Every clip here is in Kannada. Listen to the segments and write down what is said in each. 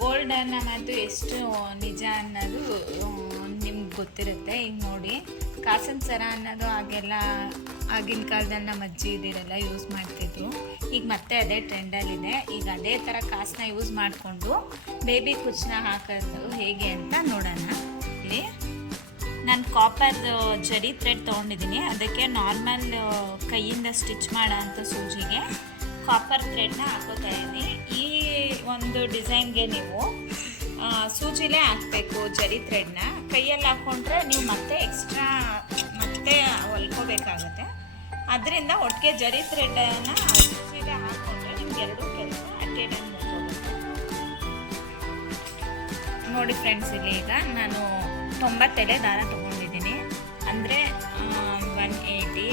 ಗೋಲ್ಡನ್ನ ಮತ್ತು ಎಷ್ಟು ನಿಜ ಅನ್ನೋದು ನಿಮ್ಗೆ ಗೊತ್ತಿರುತ್ತೆ. ಈಗ ನೋಡಿ ಕಾಸಿನ ಸರ ಅನ್ನೋದು ಆಗೆಲ್ಲ ಆಗಿನ ಕಾಲದಲ್ಲಿ ನಮ್ಮ ಅಜ್ಜಿ ಇದಿರೆಲ್ಲ ಯೂಸ್ ಮಾಡ್ತಿದ್ರು. ಈಗ ಮತ್ತೆ ಅದೇ ಟ್ರೆಂಡಲ್ಲಿದೆ. ಈಗ ಅದೇ ಥರ ಕಾಸನ್ನ ಯೂಸ್ ಮಾಡಿಕೊಂಡು ಬೇಬಿ ಕುಚ್ಚನ್ನ ಹಾಕೋದು ಹೇಗೆ ಅಂತ ನೋಡೋಣ. ಇಲ್ಲಿ ನಾನು ಕಾಪರ್ ಜರಿ ಥ್ರೆಡ್ ತೊಗೊಂಡಿದ್ದೀನಿ. ಅದಕ್ಕೆ ನಾರ್ಮಲ್ ಕೈಯಿಂದ ಸ್ಟಿಚ್ ಮಾಡೋ ಅಂಥ ಸೂಜಿಗೆ ಕಾಪರ್ ಥ್ರೆಡ್ನ ಹಾಕೋತಾ ಇದ್ದೀನಿ. ಈ ಒಂದು ಡಿಸೈನ್ಗೆ ನೀವು ಸೂಜಿಲೇ ಹಾಕಬೇಕು ಜರಿ ಥ್ರೆಡ್ನ. ಕೈಯಲ್ಲಿ ಹಾಕ್ಕೊಂಡ್ರೆ ನೀವು ಮತ್ತೆ ಎಕ್ಸ್ಟ್ರಾ ಮತ್ತೆ ಹೊಲ್ಕೋಬೇಕಾಗತ್ತೆ. ಅದರಿಂದ ಒಟ್ಟಿಗೆ ಜರಿ ಥ್ರೆಡನ್ನು ಸೂಜಿಗೆ ಹಾಕ್ಕೊಂಡ್ರೆ ನಿಮ್ಗೆ ಎರಡೂ ಕೆಲಸ ಅಟ್ ಎ ಟೈಮ್ ಮುಗ್ದೋಗುತ್ತೆ. ನೋಡಿ ಫ್ರೆಂಡ್ಸ್, ಇಲ್ಲಿ ಈಗ ನಾನು 90 ಎಳೆ ದಾರ ತೊಗೊಂಡಿದ್ದೀನಿ. ಅಂದರೆ 180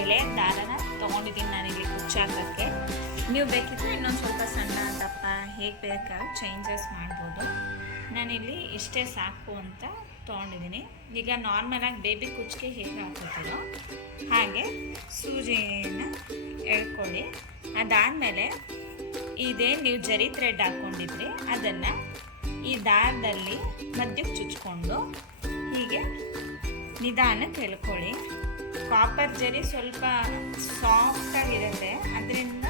ಎಳೆ ದಾರನ ತೊಗೊಂಡಿದ್ದೀನಿ ನಾನಿಲ್ಲಿ ಕುಚ್ಚಾಕೋಕ್ಕೆ. ನೀವು ಬೇಕಿದ್ರೆ ಇನ್ನೊಂದು ಸ್ವಲ್ಪ ಸಣ್ಣ ದಪ್ಪ ಹೇಗೆ ಬೇಕಾದ್ರೂ ಚೇಂಜಸ್ ಮಾಡ್ಬೋದು. ನಾನಿಲ್ಲಿ ಇಷ್ಟೇ ಸಾಕು ಅಂತ ತೊಗೊಂಡಿದ್ದೀನಿ. ಈಗ ನಾರ್ಮಲಾಗಿ ಬೇಬಿ ಕುಚ್ಚಿಗೆ ಹೇಗೆ ಹಾಕೋತೀರೋ ಹಾಗೆ ಸೂಜಿನ ಎಳ್ಕೊಳ್ಳಿ. ಅದಾದಮೇಲೆ ಇದೇ ನೀವು ಜರಿ ಥ್ರೆಡ್ ಹಾಕ್ಕೊಂಡಿದ್ರಿ ಅದನ್ನು ಈ ದಾರದಲ್ಲಿ ಮಧ್ಯಕ್ಕೆ ಚುಚ್ಕೊಂಡು ಹೀಗೆ ನಿಧಾನಕ್ಕೆ ಎಳ್ಕೊಳ್ಳಿ. ಕಾಪರ್ ಜರಿ ಸ್ವಲ್ಪ ಸಾಫ್ಟಾಗಿರುತ್ತೆ, ಅದರಿಂದ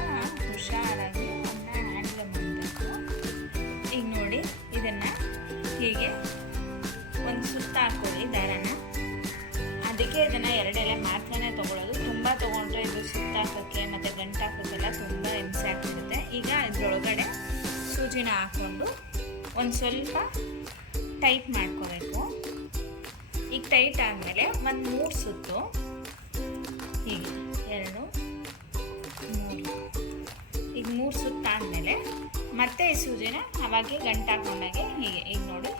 ಹುಷಾರಾಗಿ ಅದನ್ನ ಹ್ಯಾಂಡಲ್ ಮಾಡಬೇಕು. ಈಗ ನೋಡಿ ಇದನ್ನು ಹೀಗೆ ಒಂದು ಸುತ್ತ ಹಾಕೊಳ್ಳಿ ದಾರನ. ಅದಕ್ಕೆ ಇದನ್ನು 2 ಎಳೆ ಮಾತ್ರನೇ ತೊಗೊಳ್ಳೋದು. ತುಂಬ ತೊಗೊಂಡ್ರೆ ಇದು ಸುತ್ತ ಹಾಕೋಕ್ಕೆ ಮತ್ತು ಗಂಟು ಹಾಕೋಕ್ಕೆಲ್ಲ ತುಂಬ ಹಿಂಸೆ ಆಗ್ತಿರುತ್ತೆ. ಈಗ ಇದರೊಳಗಡೆ ಸೂಜಿನ ಹಾಕ್ಕೊಂಡು ಒಂದು ಸ್ವಲ್ಪ ಟೈಟ್ ಮಾಡ್ಕೋಬೇಕು. ಈಗ ಟೈಟ್ ಆದಮೇಲೆ ಒಂದು 3 ಸುತ್ತು ಹೀಗೆ 2 3 ಈಗ 3 ಸುತ್ತಾದಮೇಲೆ ಮತ್ತೆ ಈ ಸೂಜಿನ ಅವಾಗೆ ಗಂಟು ಹಾಕೊಂಡಾಗೆ ಹೀಗೆ ಈಗ ನೋಡಿ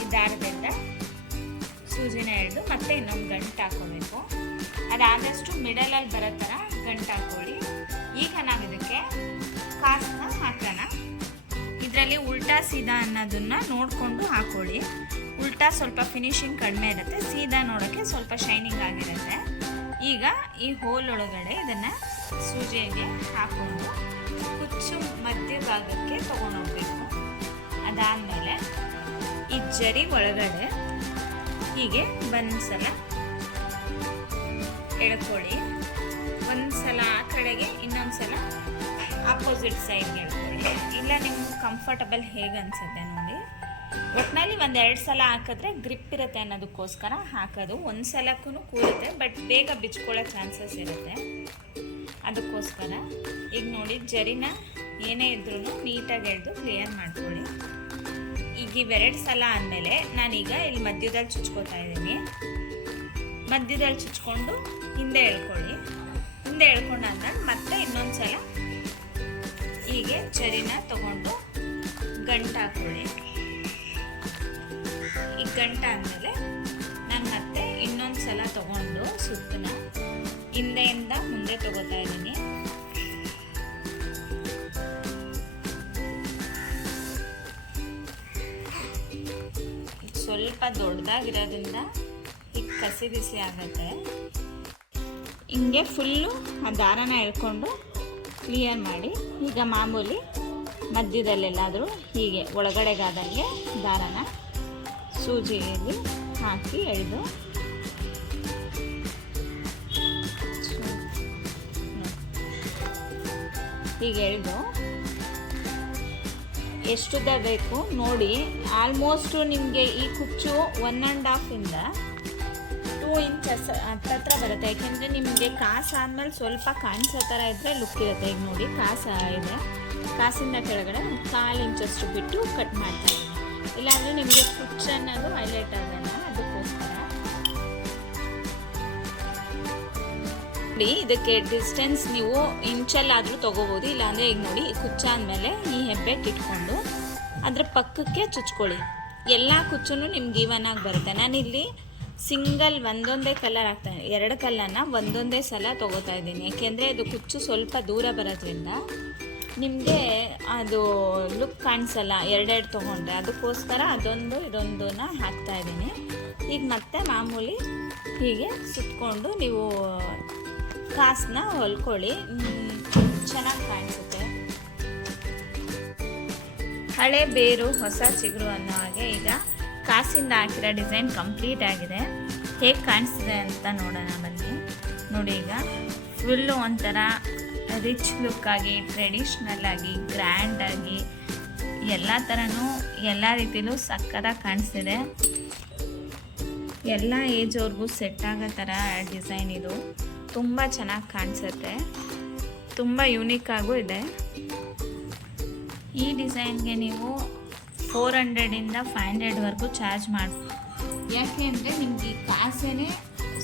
ಈ ದಾರದಿಂದ ಸೂಜಿನ ಎಳೆದು ಮತ್ತೆ ಇನ್ನೊಂದು ಗಂಟು ಹಾಕೋಬೇಕು. ಅದಾದಷ್ಟು ಮಿಡಲಲ್ಲಿ ಬರೋ ಥರ ಗಂಟು ಹಾಕ್ಕೊಳ್ಳಿ. ಈಗ ನಾವು ಇದಕ್ಕೆ ಕಾಸನ್ನ ಹಾಕೋಣ. ಇದರಲ್ಲಿ ಉಲ್ಟಾ ಸೀದಾ ಅನ್ನೋದನ್ನು ನೋಡಿಕೊಂಡು ಹಾಕ್ಕೊಳ್ಳಿ. ಉಲ್ಟಾ ಸ್ವಲ್ಪ ಫಿನಿಶಿಂಗ್ ಕಡಿಮೆ ಇರುತ್ತೆ, ಸೀದಾ ನೋಡೋಕ್ಕೆ ಸ್ವಲ್ಪ ಶೈನಿಂಗ್ ಆಗಿರುತ್ತೆ. ಈಗ ಈ ಹೋಲ್ ಒಳಗಡೆ ಇದನ್ನು ಸೂಜಿಗೆ ಹಾಕ್ಕೊಂಡು ಕುಚ್ಚು ಮಧ್ಯಭಾಗಕ್ಕೆ ತೊಗೊಂಡೋಗ್ಬೇಕು. ಅದಾದಮೇಲೆ ಈ ಜರಿ ಒಳಗಡೆ ಹೀಗೆ ಒಂದ್ಸಲ ಎಳ್ಕೊಳ್ಳಿ. ಒಂದ್ಸಲ ಆ ಕಡೆಗೆ ಇನ್ನೊಂದ್ಸಲ ಆಪೋಸಿಟ್ ಸೈಡ್ಗೆ ಎಳ್ಕೊಳ್ಳಿ. ಇಲ್ಲ ನಿಮ್ಗೆ ಕಂಫರ್ಟಬಲ್ ಹೇಗೆ ಅನಿಸುತ್ತೆ ನೋಡಿ. ಒಟ್ಟಿನಲ್ಲಿ 1-2 ಸಲ ಹಾಕಿದ್ರೆ ಗ್ರಿಪ್ ಇರುತ್ತೆ ಅನ್ನೋದಕ್ಕೋಸ್ಕರ ಹಾಕೋದು. ಒಂದು ಸಲಕ್ಕೂ ಕೂರುತ್ತೆ, ಬಟ್ ಬೇಗ ಬಿಚ್ಕೊಳ್ಳೋ ಚಾನ್ಸಸ್ ಇರುತ್ತೆ, ಅದಕ್ಕೋಸ್ಕರ. ಈಗ ನೋಡಿ ಜರಿನ ಏನೇ ಇದ್ರೂ ನೀಟಾಗಿ ಎಳೆದು ಕ್ಲಿಯರ್ ಮಾಡ್ಕೊಳ್ಳಿ. ಈಗ ಇವೆರಡು ಸಲ ಆದಮೇಲೆ ನಾನೀಗ ಇಲ್ಲಿ ಮಧ್ಯದಲ್ಲಿ ಚುಚ್ಕೋತಾ ಇದ್ದೀನಿ. ಮಧ್ಯದಲ್ಲಿ ಚುಚ್ಕೊಂಡು ಹಿಂದೆ ಎಳ್ಕೊಳ್ಳಿ. ಹಿಂದೆ ಎಳ್ಕೊಂಡಾದ್ಮೇಲೆ ಮತ್ತೆ ಇನ್ನೊಂದು ಸಲ ಹೀಗೆ ಜರಿನ ತಗೊಂಡು ಗಂಟು ಹಾಕ್ಕೊಳ್ಳಿ. ಈಗ ಗಂಟು ಆದಮೇಲೆ ನಾನು ಮತ್ತೆ ಇನ್ನೊಂದು ಸಲ ತಗೊಂಡು ಸುತ್ತನ ಹಿಂದೆಯಿಂದ ಮುಂದೆ ತಗೋತಾ ಇದ್ದೀನಿ. ಸ್ವಲ್ಪ ದೊಡ್ಡದಾಗಿರೋದ್ರಿಂದ ಈಗ ಕಸಿ ಬಿಸಿ ಆಗುತ್ತೆ. ಹಿಂಗೆ ಫುಲ್ಲು ಆ ದಾರನ ಎಳ್ಕೊಂಡು ಕ್ಲಿಯರ್ ಮಾಡಿ. ಈಗ ಮಾಮೂಲಿ ಮಧ್ಯದಲ್ಲೆಲ್ಲಾದರೂ ಹೀಗೆ ಒಳಗಡೆಗಾದಂಗೆ ದಾರನ ಸೂಜಿಯಲ್ಲಿ ಹಾಕಿ ಎಳೆದು ಹೀಗೆ ಎಳೆದು ಎಷ್ಟುದ್ದ ಬೇಕು ನೋಡಿ. ಆಲ್ಮೋಸ್ಟು ನಿಮಗೆ ಈ ಕುಚ್ಚು 1.5 2 ಇಂಚಸ್ ಹತ್ತತ್ರ ಬರುತ್ತೆ. ಯಾಕೆಂದರೆ ನಿಮಗೆ ಕಾಸು ಆದಮೇಲೆ ಸ್ವಲ್ಪ ಕಾಣಿಸೋ ಥರ ಇದ್ದರೆ ಲುಕ್ ಇರುತ್ತೆ. ಈಗ ನೋಡಿ ಕಾಸು ಇದೆ, ಕಾಸಿಂದ ಕೆಳಗಡೆ 1/4 ಇಂಚಷ್ಟು ಬಿಟ್ಟು ಕಟ್ ಮಾಡ್ತಾ ಇದ್ದೀನಿ. ಇಲ್ಲಾಂದರೆ ನಿಮಗೆ ಕುಚ್ಚು ಅನ್ನೋದು ಹೈಲೈಟ್ ಆಗಲ್ಲ, ಅದಕ್ಕೋಸ್ಕರ. ನೋಡಿ ಇದಕ್ಕೆ ಡಿಸ್ಟೆನ್ಸ್ ನೀವು ಇಂಚಲ್ಲಾದರೂ ತೊಗೋಬೋದು. ಇಲ್ಲಾಂದರೆ ಈಗ ನೋಡಿ ಕುಚ್ಚಾದ್ಮೇಲೆ ಈ ಹೆಬ್ಬೆಟ್ಟು ಇಟ್ಕೊಂಡು ಅದ್ರ ಪಕ್ಕಕ್ಕೆ ಚುಚ್ಕೊಳ್ಳಿ. ಎಲ್ಲ ಕುಚ್ಚೂ ನಿಮ್ಗೆ ಈವನ್ ಆಗಿ ಬರುತ್ತೆ. ನಾನಿಲ್ಲಿ ಸಿಂಗಲ್ ಒಂದೊಂದೇ ಕಲರ್ ಹಾಕ್ತಾನೆ, 2 ಕಲ್ಲನ್ನು ಒಂದೊಂದೇ ಸಲ ತೊಗೋತಾ ಇದ್ದೀನಿ. ಯಾಕೆಂದರೆ ಅದು ಕುಚ್ಚು ಸ್ವಲ್ಪ ದೂರ ಬರೋದ್ರಿಂದ ನಿಮಗೆ ಅದು ಲುಕ್ ಕಾಣಿಸಲ್ಲ 2 ತೊಗೊಂಡ್ರೆ, ಅದಕ್ಕೋಸ್ಕರ ಅದೊಂದು ಇದೊಂದನ್ನ ಹಾಕ್ತಾಯಿದ್ದೀನಿ. ಈಗ ಮತ್ತೆ ಮಾಮೂಲಿ ಹೀಗೆ ಸುತ್ಕೊಂಡು ನೀವು ಕಾಸನ್ನ ಹೊಲ್ಕೊಳ್ಳಿ, ಚೆನ್ನಾಗಿ ಕಾಣಿಸುತ್ತೆ. ಹಳೆ ಬೇರು ಹೊಸ ಚಿಗುರು ಅನ್ನೋ ಹಾಗೆ ಈಗ ಕಾಸಿಂದ ಹಾಕಿರೋ ಡಿಸೈನ್ ಕಂಪ್ಲೀಟ್ ಆಗಿದೆ. ಹೇಗೆ ಕಾಣಿಸ್ತಿದೆ ಅಂತ ನೋಡೋಣ ಬನ್ನಿ. ನೋಡಿ, ಈಗ ಫುಲ್ಲು ಒಂಥರ ರಿಚ್ ಲುಕ್ಕಾಗಿ, ಟ್ರೆಡಿಷ್ನಲ್ ಆಗಿ, ಗ್ರ್ಯಾಂಡಾಗಿ ಎಲ್ಲ ಥರನೂ ಎಲ್ಲ ರೀತಿಲೂ ಸಕ್ಕತ್ತಾಗಿ ಕಾಣಿಸ್ತಿದೆ. ಎಲ್ಲ ಏಜ್ ಅವ್ರಿಗೂ ಸೆಟ್ ಆಗೋ ಥರ ಡಿಸೈನ್ ಇದು. ತುಂಬ ಚೆನ್ನಾಗಿ ಕಾಣಿಸುತ್ತೆ, ತುಂಬ ಯೂನಿಕ್ಕಾಗೂ ಇದೆ. ಈ ಡಿಸೈನ್ಗೆ ನೀವು 400ಇಂದ 500ವರೆಗೂ ಚಾರ್ಜ್ ಮಾಡ್ಬೋದು. ಯಾಕೆ ಅಂದರೆ ನಿಮಗೆ ಈ ಕಾಸೇನೆ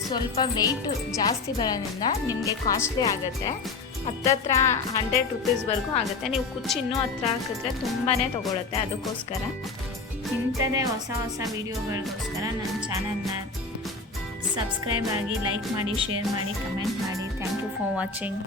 ಸ್ವಲ್ಪ ವೆಯ್ಟ್ ಜಾಸ್ತಿ ಬರೋದ್ರಿಂದ ನಿಮಗೆ ಕಾಸ್ಟ್ಲಿ ಆಗುತ್ತೆ. ಹತ್ತತ್ರ 100 ರೂಪೀಸ್ವರೆಗೂ ಆಗುತ್ತೆ. ನೀವು ಕುಚ್ಚು ಇನ್ನೂ ಹತ್ರ ಹಾಕಿದ್ರೆ ತುಂಬಾ ತೊಗೊಳುತ್ತೆ. ಅದಕ್ಕೋಸ್ಕರ ಇಂಥದ್ದೇ ಹೊಸ ಹೊಸ ವೀಡಿಯೋಗಳಿಗೋಸ್ಕರ ನನ್ನ ಚಾನಲ್ನ ಸಬ್ಸ್ಕ್ರೈಬ್ ಆಗಿ, ಲೈಕ್ ಮಾಡಿ, ಶೇರ್ ಮಾಡಿ, ಕಮೆಂಟ್ ಮಾಡಿ. Thank you for watching.